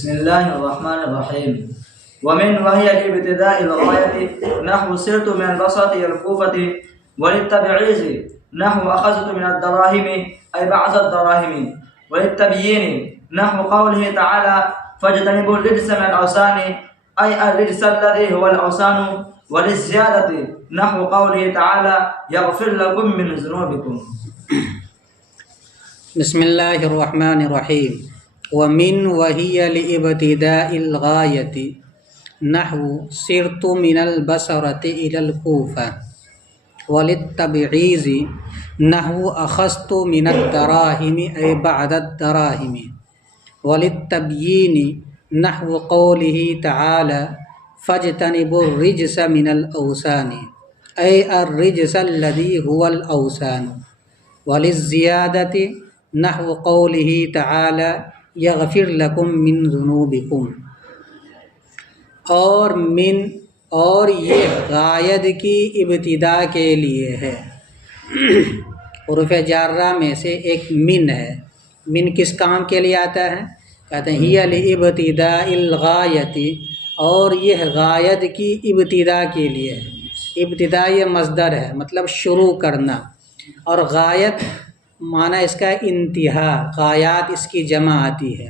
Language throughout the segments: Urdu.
بسم الله الرحمن الرحيم. ومن وهي لابتداء الغاية نحو سرت من البصرة إلى الكوفة، وللتبعيض نحو أخذت من الدراهم أي بعض الدراهم، وللتبيين نحو قوله تعالى فاجتنبوا الرجس من الأوثان أي الرجس الذي هو الأوثان، وللزيادة نحو قوله تعالى يغفر لكم من ذنوبكم. بسم اللہ الرحمن الرحیم. ومن وهي لابتداء الغایة نحو سرت من البصرة إلى الكوفة، وللتبعیض نحو أخذت من الدراهم أي بعد الدراهم، وللتبیین نحو قوله تعالى فاجتنبوا الرجس من الأوثان أي الرجس الذي هو الأوثان، وللزیادة نحو قوله تعالى یغفر لکم من ذنوبکم. اور من اور یہ غائد کی ابتدا کے لیے ہے. حروف جارہ میں سے ایک من ہے. من کس کام کے لیے آتا ہے؟ کہتے ہیں ہی لابتداء الغایۃ، اور یہ غائد کی ابتدا کے لیے ہے. ابتدا یہ مصدر ہے، مطلب شروع کرنا، اور غایت معنی اس کا انتہا، غایات اس کی جمع آتی ہے.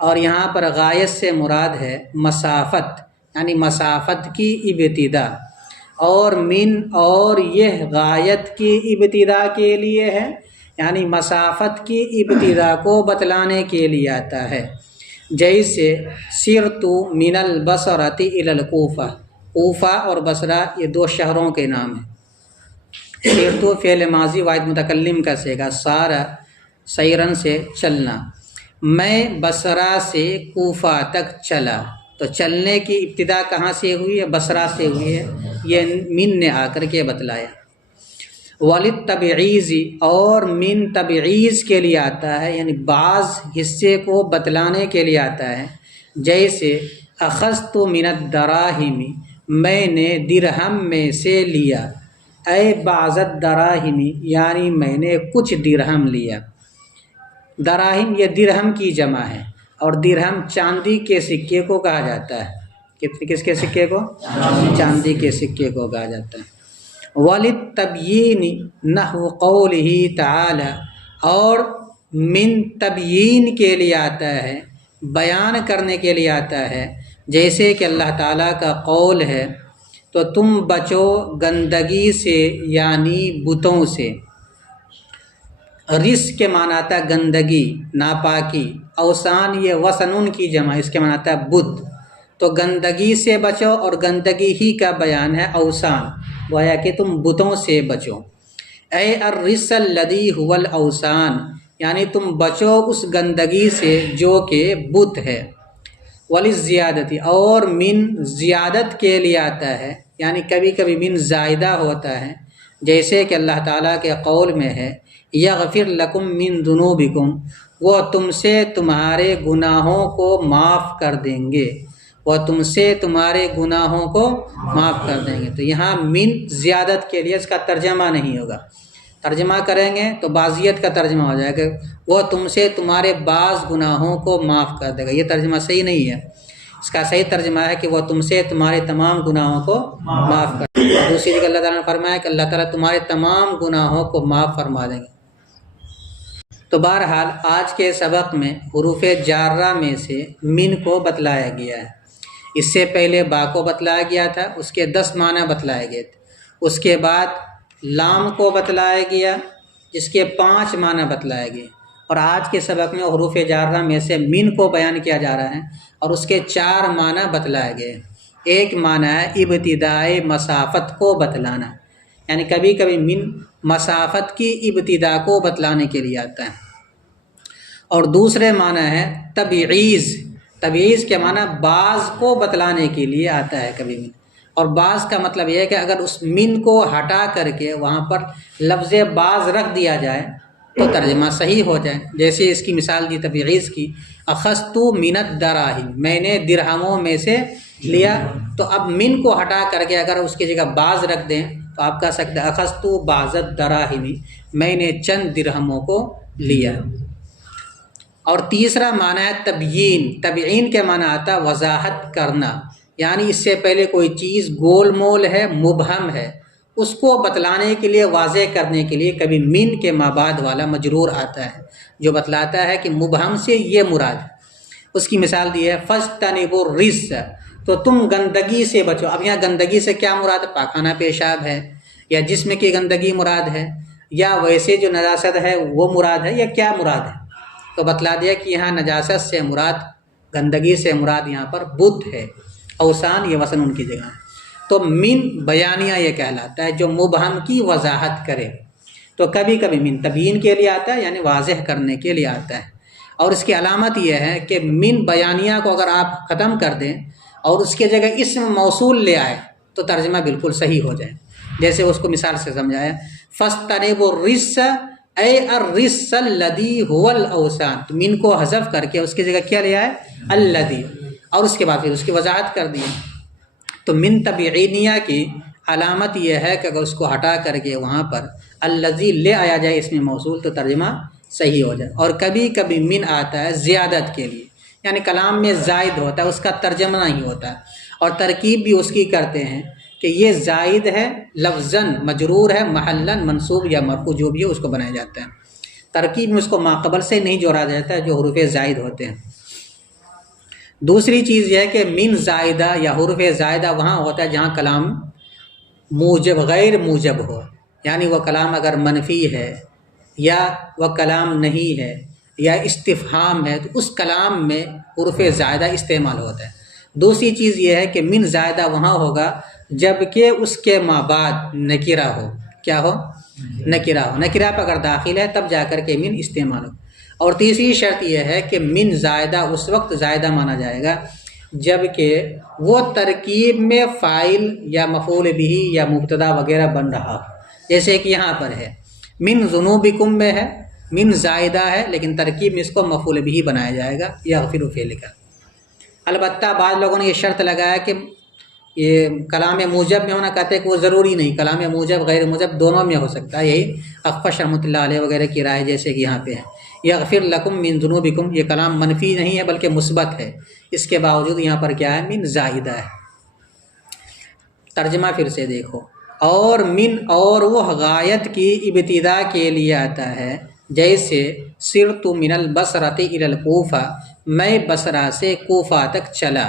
اور یہاں پر غایت سے مراد ہے مسافت، یعنی مسافت کی ابتدا. اور من اور یہ غایت کی ابتدا کے لیے ہے، یعنی مسافت کی ابتدا کو بتلانے کے لیے آتا ہے. جیسے سرت من البصرۃ الی الکوفہ، کوفہ اور بصرہ یہ دو شہروں کے نام ہیں. سرت فعل ماضی واحد متکلم کا صیغہ، سارا سیرن سے چلنا. میں بصرہ سے کوفہ تک چلا، تو چلنے کی ابتدا کہاں سے ہوئی ہے؟ بصرہ سے ہوئی ہے. یہ من نے آ کر کے بتلایا. وللتبعیض اور من تبعیض کے لیے آتا ہے، یعنی بعض حصے کو بتلانے کے لیے آتا ہے. جیسے اخذت من الدراہم، میں نے درہم میں سے لیا، اے بعض الدراہم یعنی میں نے کچھ درہم لیا. دراہم یہ درہم کی جمع ہے، اور درہم چاندی کے سکے کو کہا جاتا ہے. کس کے سکے کو؟ چاندی کے سکے کو کہا جاتا ہے. وَلِلتَّبْيِينِ نَحْوُ قَوْلِهِ تَعَالَى، اور من تبیین کے لیے آتا ہے، بیان کرنے کے لیے آتا ہے. جیسے کہ اللہ تعالیٰ کا قول ہے تو تم بچو گندگی سے، یعنی بتوں سے. رس کے معنی آتا ہے گندگی، ناپاکی. اوثان یہ وثنون کی جمع، اس کے معنی آتا ہے بت. تو گندگی سے بچو، اور گندگی ہی کا بیان ہے اوثان، گویا کہ تم بتوں سے بچو. اے الرس الذی هو الاوثان، یعنی تم بچو اس گندگی سے جو کہ بت ہے. وللزیادت اور من زیادت کے لیے آتا ہے، یعنی کبھی کبھی من زائدہ ہوتا ہے. جیسے کہ اللہ تعالیٰ کے قول میں ہے یغفر لکم من ذنوبکم، وہ تم سے تمہارے گناہوں کو معاف کر دیں گے. وہ تم سے تمہارے گناہوں کو معاف کر دیں گے. تو یہاں من زیادت کے لیے اس کا ترجمہ نہیں ہوگا. ترجمہ کریں گے تو بعضیت کا ترجمہ ہو جائے گا، وہ تم سے تمہارے بعض گناہوں کو معاف کر دے گا. یہ ترجمہ صحیح نہیں ہے. اس کا صحیح ترجمہ ہے کہ وہ تم سے تمہارے تمام گناہوں کو معاف کر دے گا. دوسری جگہ اللہ تعالیٰ نے فرمایا کہ اللہ تعالیٰ تمہارے تمام گناہوں کو معاف فرما دیں گے. تو بہرحال آج کے سبق میں حروف جارہ میں سے من کو بتلایا گیا ہے. اس سے پہلے با کو بتلایا گیا تھا، اس کے 10 معنی بتلائے گئے تھے. اس کے بعد لام کو بتلایا گیا، جس کے 5 معنی بتلائے گئے. اور آج کے سبق میں حروف جارہ میں سے من کو بیان کیا جا رہا ہے، اور اس کے 4 معنی بتلائے گئے. ایک معنی ہے ابتدائے مسافت کو بتلانا، یعنی کبھی کبھی من مسافت کی ابتدا کو بتلانے کے لیے آتا ہے. اور دوسرے معنی ہے تبعیض. تبعیض کے معنی بعض کو بتلانے کے لیے آتا ہے کبھی من. اور بعض کا مطلب یہ ہے کہ اگر اس من کو ہٹا کر کے وہاں پر لفظ بعض رکھ دیا جائے تو ترجمہ صحیح ہو جائے. جیسے اس کی مثال دی تبعیض کی، اخذت من الدراہم، میں نے درہموں میں سے لیا. تو اب من کو ہٹا کر کے اگر اس کی جگہ بعض رکھ دیں تو آپ کہہ سکتے ہیں اخذت بعض الدراہم، میں نے چند درہموں کو لیا. اور تیسرا معنی ہے تبیین. تبیین کے معنی آتا ہے وضاحت کرنا، یعنی اس سے پہلے کوئی چیز گول مول ہے، مبہم ہے، اس کو بتلانے کے لیے، واضح کرنے کے لیے کبھی من کے مابعد والا مجرور آتا ہے جو بتلاتا ہے کہ مبہم سے یہ مراد ہے. اس کی مثال دی ہے فاجتنبوا الرجس، تو تم گندگی سے بچو. اب یہاں گندگی سے کیا مراد ہے؟ پاخانہ پیشاب ہے، یا جسم کی گندگی مراد ہے، یا ویسے جو نجاست ہے وہ مراد ہے، یا کیا مراد ہے؟ تو بتلا دیا کہ یہاں نجاست سے مراد، گندگی سے مراد یہاں پر بت ہے. اوثان یہ وثن ان کی جگہ ہے. تو من بیانیہ یہ کہلاتا ہے جو مبہم کی وضاحت کرے. تو کبھی کبھی من تبیین کے لیے آتا ہے، یعنی واضح کرنے کے لیے آتا ہے. اور اس کی علامت یہ ہے کہ من بیانیہ کو اگر آپ ختم کر دیں اور اس کے جگہ اسم موصول لے آئے تو ترجمہ بالکل صحیح ہو جائے. جیسے اس کو مثال سے سمجھایا فاجتنبوا الرجس اے الرجس الذی هو الاوثان. تو من کو حذف کر کے اس کی جگہ کیا لے آئے؟ الذی، اور اس کے بعد پھر اس کی وضاحت کر دی. تو من تبعینیہ کی علامت یہ ہے کہ اگر اس کو ہٹا کر کے وہاں پر الذی لے آیا جائے اسم موصول تو ترجمہ صحیح ہو جائے. اور کبھی کبھی من آتا ہے زیادت کے لیے، یعنی کلام میں زائد ہوتا ہے، اس کا ترجمہ نہیں ہوتا. اور ترکیب بھی اس کی کرتے ہیں کہ یہ زائد ہے، لفظاً مجرور ہے، محلاً منصوب یا مرفوع جو بھی ہے اس کو بنایا جاتا ہے. ترکیب میں اس کو ماقبل سے نہیں جوڑا جاتا ہے جو حروف زائد ہوتے ہیں. دوسری چیز یہ ہے کہ من زائدہ یا حروف زائدہ وہاں ہوتا ہے جہاں کلام موجب غیر موجب ہو، یعنی وہ کلام اگر منفی ہے یا وہ کلام نہیں ہے یا استفہام ہے تو اس کلام میں حروف زائدہ استعمال ہوتا ہے. دوسری چیز یہ ہے کہ من زائدہ وہاں ہوگا جب کہ اس کے مابعد نکرہ ہو. کیا ہو؟ نکرہ ہو. نکرہ پر اگر داخل ہے تب جا کر کے من استعمال ہو. اور تیسری شرط یہ ہے کہ من زائدہ اس وقت زائدہ مانا جائے گا جب کہ وہ ترکیب میں فاعل یا مفعول بہ یا مبتدا وغیرہ بن رہا ہو. جیسے کہ یہاں پر ہے من ذنوبکم میں ہے، من زائدہ ہے لیکن ترکیب میں اس کو مفعول بہ بنایا جائے گا یغفر فعل کا. البتہ بعض لوگوں نے یہ شرط لگایا کہ یہ کلام موجب میں ہونا، کہتے ہیں کہ وہ ضروری نہیں، کلام موجب غیر موجب دونوں میں ہو سکتا ہے. یہی اخفش رحمۃ اللہ علیہ وغیرہ کی رائے جیسے کہ یہاں پہ ہے یغفر لکم من ذنوبکم. یہ کلام منفی نہیں ہے بلکہ مثبت ہے، اس کے باوجود یہاں پر کیا ہے؟ من زائدہ ہے. ترجمہ پھر سے دیکھو. اور من اور وہ غایت کی ابتدا کے لیے آتا ہے، جیسے سرت من البصرۃ الی الکوفہ، میں بصرہ سے کوفہ تک چلا.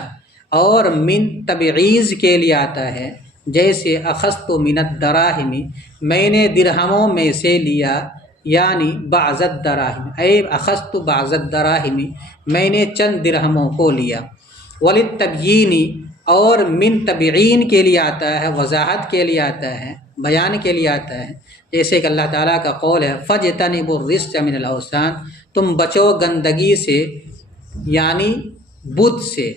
اور من تبعیض کے لیے آتا ہے، جیسے اخذت من الدراہم، میں نے درہموں میں سے لیا، یعنی بعض الدراہم اے اخذت بعض الدراہم، میں نے چند درہموں کو لیا. وللتبیین اور من تبعین کے لیے آتا ہے، وضاحت کے لیے آتا ہے، بیان کے لیے آتا ہے. جیسے کہ اللہ تعالیٰ کا قول ہے فاجتنبوا الرجس من الاوثان، تم بچو گندگی سے، یعنی بت سے،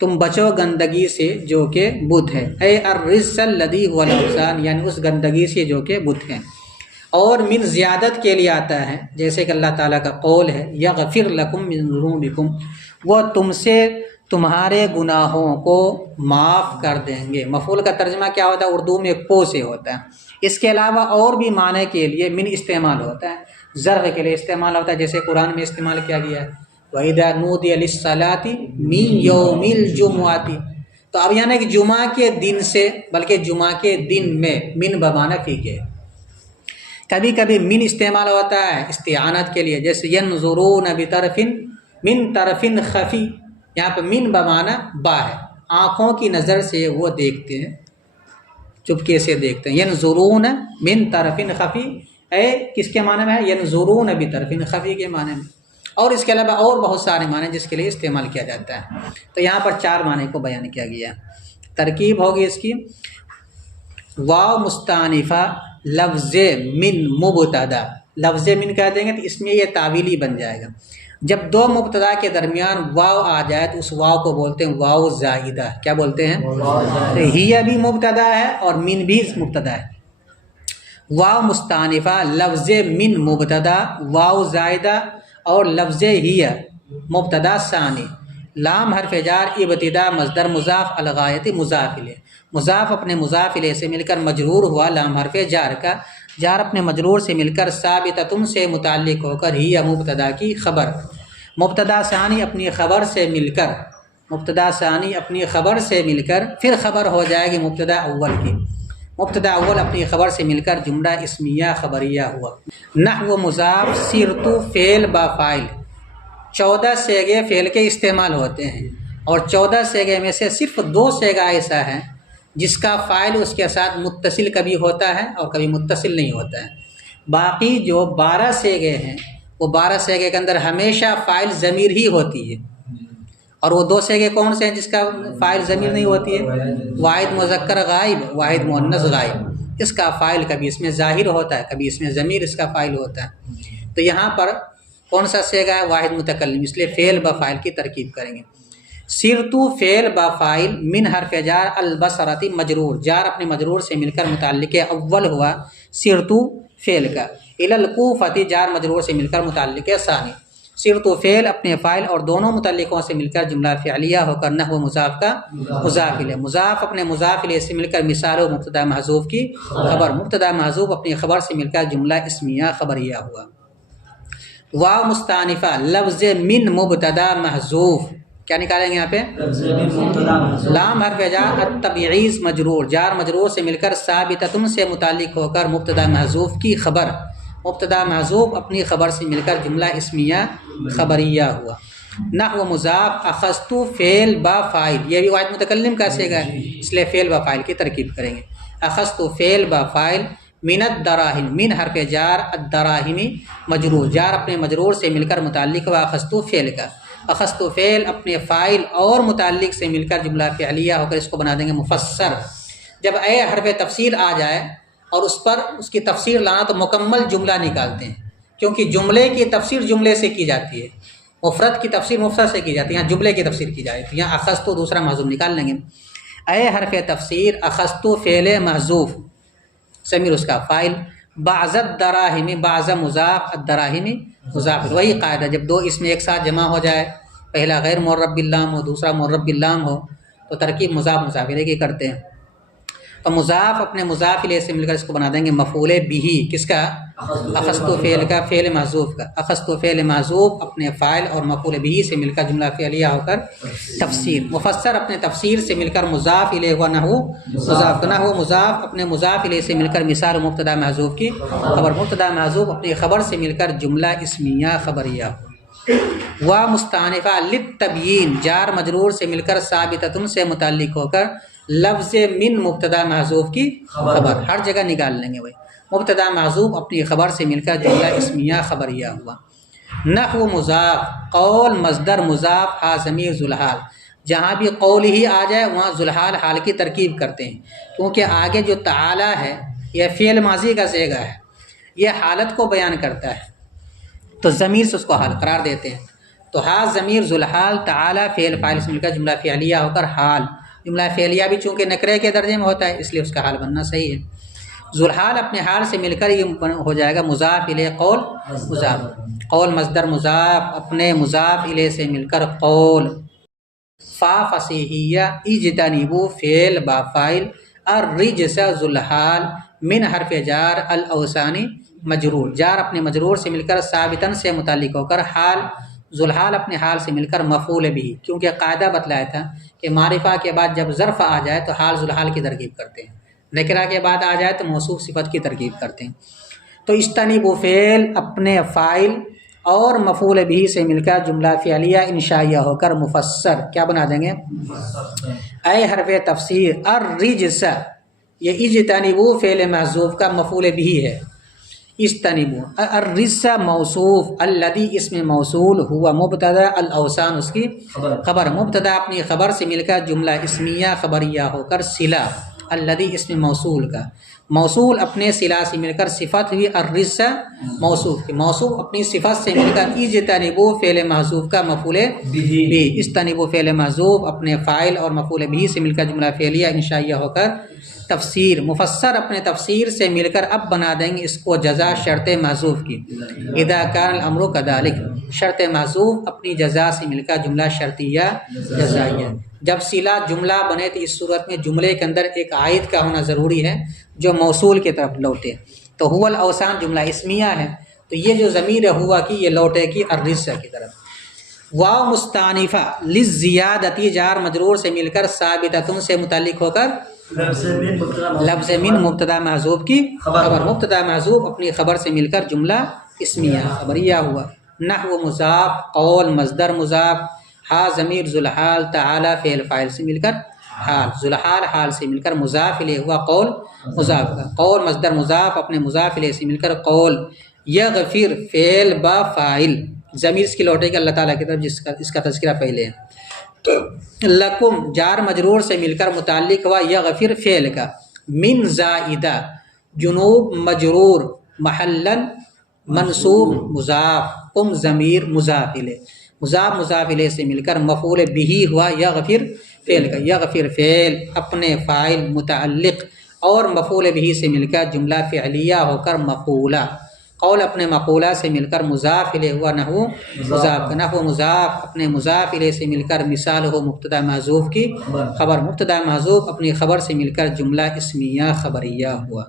تم بچو گندگی سے جو کہ بت ہے. اے الرجس الذی هو الاوثان، یعنی اس گندگی سے جو کہ بت ہے. اور من زیادت کے لیے آتا ہے، جیسے کہ اللہ تعالیٰ کا قول ہے یغفر لکم من ذنوبکم، وہ تم سے تمہارے گناہوں کو معاف کر دیں گے. مفعول کا ترجمہ کیا ہوتا ہے؟ اردو میں کو سے ہوتا ہے. اس کے علاوہ اور بھی معنی کے لیے من استعمال ہوتا ہے. ضرب کے لیے استعمال ہوتا ہے، جیسے قرآن میں استعمال کیا گیا ہے وَإِذَا نُودِيَ لِلصَّلَاةِ مِن يَوْمِ الْجُمُعَةِ. تو اب یعنی کہ جمعہ کے دن سے، بلکہ جمعہ کے دن میں، من بمعنی فی کے. کبھی کبھی من استعمال ہوتا ہے استعانت کے لیے، جیسے ینظرون بطرف من طرف خفی، یہاں پہ من بمعنی با ہے، آنکھوں کی نظر سے وہ دیکھتے ہیں، چپکے سے دیکھتے ہیں. ینظرون من طرف خفی، اے کس کے معنی میں ہے؟ ینظرون بطرف خفی کے معنی میں. اور اس کے علاوہ اور بہت سارے معنی جس کے لیے استعمال کیا جاتا ہے. تو یہاں پر 4 معنی کو بیان کیا گیا ہے. ترکیب ہوگی اس کی واو مستانفہ لفظ من مبتدا. لفظ من کہہ دیں گے تو اس میں یہ تعویلی بن جائے گا. جب 2 مبتدا کے درمیان واو آ جائے تو اس واو کو بولتے ہیں واو زائدہ. کیا بولتے ہیں؟ ہی بھی مبتدا ہے اور من بھی مبتدا ہے. واو مستانفہ لفظ من مبتدا، واو زائدہ اور لفظ ہی مبتدا ثانی. لام حرف جار ابتدا مصدر مضاف الغایت مضاف الیہ. مضاف اپنے مضاف الیہ سے مل کر مجرور ہوا لام حرف جار کا. جار اپنے مجرور سے مل کر ثابتۃ سے متعلق ہو کر ہی یا مبتدا کی خبر، مبتدا ثانی اپنی خبر سے مل کر، مبتدا ثانی اپنی خبر سے مل کر پھر خبر ہو جائے گی مبتدا اول کی، مبتدا اول اپنی خبر سے مل کر جملہ اسمیہ خبریہ ہوا۔ نحو مضاف صرت فعل با فاعل، 14 صیغے فعل کے استعمال ہوتے ہیں اور 14 صیغے میں سے صرف 2 صیغہ ایسا ہے جس کا فاعل اس کے ساتھ متصل کبھی ہوتا ہے اور کبھی متصل نہیں ہوتا ہے۔ باقی جو 12 صیغے ہیں وہ 12 صیغے کے اندر ہمیشہ فاعل ضمیر ہی ہوتی ہے، اور وہ 2 صیغے کون سے ہیں جس کا فاعل ضمیر نہیں ہوتی ہے؟ واحد مذکر غائب، واحد مؤنث غائب۔ اس کا فاعل کبھی اس میں ظاہر ہوتا ہے، کبھی اس میں ضمیر اس کا فاعل ہوتا ہے۔ تو یہاں پر کون سا صیغہ ہے؟ واحد متکلم، اس لیے فعل با فاعل کی ترکیب کریں گے۔ صرت فعل با فاعل من حرف جار البصرۃ مجرور، جار اپنے مجرور سے مل کر متعلق اول ہوا صرت فعل کا، الی الکوفۃ جار مجرور سے مل کر متعلق ثانی، صرت فعل اپنے فاعل اور دونوں متعلقوں سے مل کر جملہ فعلیہ ہو کر نحو مضاف کا مضاف الیہ، مضاف اپنے مضاف الیہ سے مل کر مثال و مبتدا محذوف کی خبر، مبتدا محذوف اپنی خبر سے مل کر جملہ اسمیہ خبریہ ہوا۔ واو مستانفہ لفظ من مبتدا محذوف، کیا نکالیں گے یہاں پہ؟ لام حرف جار التبعیض مجرور، جار مجرور سے مل کر ثابتۃ سے متعلق ہو کر مبتدا محذوف کی خبر، مبتدا محذوف اپنی خبر سے مل کر جملہ اسمیہ خبریہ ہوا۔ نحو مضاف اخذت فعل با فاعل، یہ بھی واحد متکلم کا صیغہ ہے اس لیے فعل با فاعل کی ترکیب کریں گے۔ اخذت فعل با فاعل من الدراہم، من حرف جار الدراہم مجرور، جار اپنے مجرور سے مل کر متعلق ہوا اخذت فعل کا، اخذت فعل اپنے فاعل اور متعلق سے مل کر جملہ فعلیہ ہو کر اس کو بنا دیں گے مفسر۔ جب اے حرف تفسیر آ جائے اور اس پر اس کی تفسیر لانا تو مکمل جملہ نکالتے ہیں، کیونکہ جملے کی تفسیر جملے سے کی جاتی ہے، مفرد کی تفسیر مفرد سے کی جاتی ہے، یہاں جملے کی تفسیر کی جائے تو یہاں اخذت دوسرا محذوف نکال لیں گے۔ اے حرف تفسیر اخذت فعل محذوف، ضمیر اس کا فاعل، بعض الدراہم، بعض مضاف الدراہم مضاف، وہی قاعدہ جب 2 اسم ایک ساتھ جمع ہو جائے، پہلا غیر معرب باللام ہو دوسرا معرب باللام ہو تو ترکیب مضاف مضاف الیہ کی کرتے ہیں۔ تو مضاف اپنے مضاف الیہ سے مل کر اس کو بنا دیں گے مفعول بہ، کس کا؟ اخذت فعل کا، فعل محذوف کا، اخذت فعل محذوف اپنے فاعل اور مفعول بہ سے مل کر جملہ فعلیہ ہو کر تفسیر، مفسر اپنے تفسیر سے مل کر مضاف الیہ ہوا نحو مضاف کا، نحو مضاف اپنے مضاف الیہ سے مل کر مثال مبتدا محذوف کی خبر، مبتدا محذوف اپنی خبر سے مل کر جملہ اسمیہ خبریہ ہو۔ وا مستانفہ للتبیین، جار مجرور سے مل کر ثابتۃ سے متعلق ہو کر لفظ من مبتدا محذوف کی خبر، ہر جگہ نکال لیں گے بھائی، مبتدا محذوف اپنی خبر سے مل کر جملہ اسمیہ خبریہ ہوا۔ نحو مضاف قول مصدر مضاف ہا ضمیر ذوالحال، جہاں بھی قول ہی آ جائے وہاں ذوالحال حال کی ترکیب کرتے ہیں، کیونکہ آگے جو تعالی ہے یہ فعل ماضی کا صیغہ ہے، یہ حالت کو بیان کرتا ہے تو ضمیر سے اس کو حال قرار دیتے ہیں، تو ہا ضمیر ذوالحال تعالی فعل فاعل سے مل کر جملہ فعلیہ ہو کر حال، جملہ فعلیہ بھی چونکہ نکرے کے درجے میں ہوتا ہے اس لیے اس کا حال بننا صحیح ہے۔ ذوالحال اپنے حال سے مل کر یہ ہو جائے گا مضاف الیہ قول مضاف، قول مصدر مضاف اپنے مضاف الیہ سے مل کر قول۔ فا فصیحیہ اجتنبوا فعل با فاعل الرجس ذوالحال من حرف جار الاوثانی مجرور، جار اپنے مجرور سے مل کر ثابتاً سے متعلق ہو کر حال، ذوالحال اپنے حال سے مل کر مفعول بھی، کیونکہ قاعدہ بتلایا تھا کہ معرفہ کے بعد جب ظرف آ جائے تو حال ذوالحال کی ترکیب کرتے ہیں، نکرہ کے بعد آ جائے تو موصوف صفت کی ترکیب کرتے ہیں۔ تو اجتنبوا فعل اپنے فاعل اور مفعول بھی سے مل کر جملہ فعلیہ انشائیہ ہو کر مفسر، کیا بنا دیں گے؟ اے حرف تفسیر الرجس، یہ اجتنبوا فعل محذوف کا مفعول بھی ہے، اجتنبوا، الرجس موصوف، الذی اسم موصول ہوا مبتدا، الاوثان اس کی خبر، مبتدا اپنی خبر سے مل کر جملہ اسمیہ خبریہ ہو کر صلہ، الذی اسم موصول کا، موصول اپنے صلہ سے مل کر صفت ہوئی الرجس موصوف کی، موصوف اپنی صفت سے مل کر اجتنبوا فعل محذوف کا مفعول بھی، اجتنبوا فعل محذوف اپنے فاعل اور مفعول بھی سے مل کر جملہ فعلیہ انشائیہ ہو کر تفسیر، مفسر اپنے تفسیر سے مل کر اب بنا دیں گے اس کو جزا شرط محذوف کی، اذا کان الامر کذالک، شرط محذوف اپنی جزا سے مل کر جملہ شرطیہ جزائیہ، جب صلہ جملہ بنے تو اس صورت میں جملے کے اندر ایک عائد کا ہونا ضروری ہے جو موصول کی طرف لوٹے، تو هو الاوثان جملہ اسمیہ ہے، تو یہ جو ضمیر ہوا کی یہ لوٹے گی الرجس کی طرف۔ واو مستانفہ للزیادتی جار مجرور سے مل کر ثابتۃ سے متعلق ہو کر لفظ من مبتدا محذوف کی خبر، مبتدا محذوف اپنی خبر سے مل کر جملہ اسمیہ خبریہ ہوا۔ نحو مضاف، قول مصدر مضاف، ہا ضمیر ذوالحال، تعالی فعل فاعل سے مل کر حال، ذوالحال حال سے مل کر مضاف الیہ ہوا قول مضاف کا، قول مصدر مضاف اپنے مضاف الیہ سے مل کر قول، یغفر فعل با فاعل، ضمیر اس کی لوٹے گی اللہ تعالیٰ کی طرف اس کا تذکرہ پہلے ہے۔ لکم جار مجرور سے مل کر متعلق ہوا یغفر فعل کا، من زائدہ جنوب مجرور محلن منصوب مضاف، کم ضمیر مضاف الیہ، مضاف الیہ سے مل کر مفعول بہ ہوا یغفر فعل کا، یغفر فعل اپنے فاعل متعلق اور مفعول بہ سے مل کر جملہ فعلیہ ہو کر مقولہ، قول اپنے مقولہ سے مل کر مضاف الیہ ہوا نحو مضاف کا، نحو مضاف اپنے مضاف الیہ سے مل کر مثال ہو مبتدا محذوف کی خبر، مبتدا محذوف اپنی خبر سے مل کر جملہ اسمیہ خبریہ ہوا۔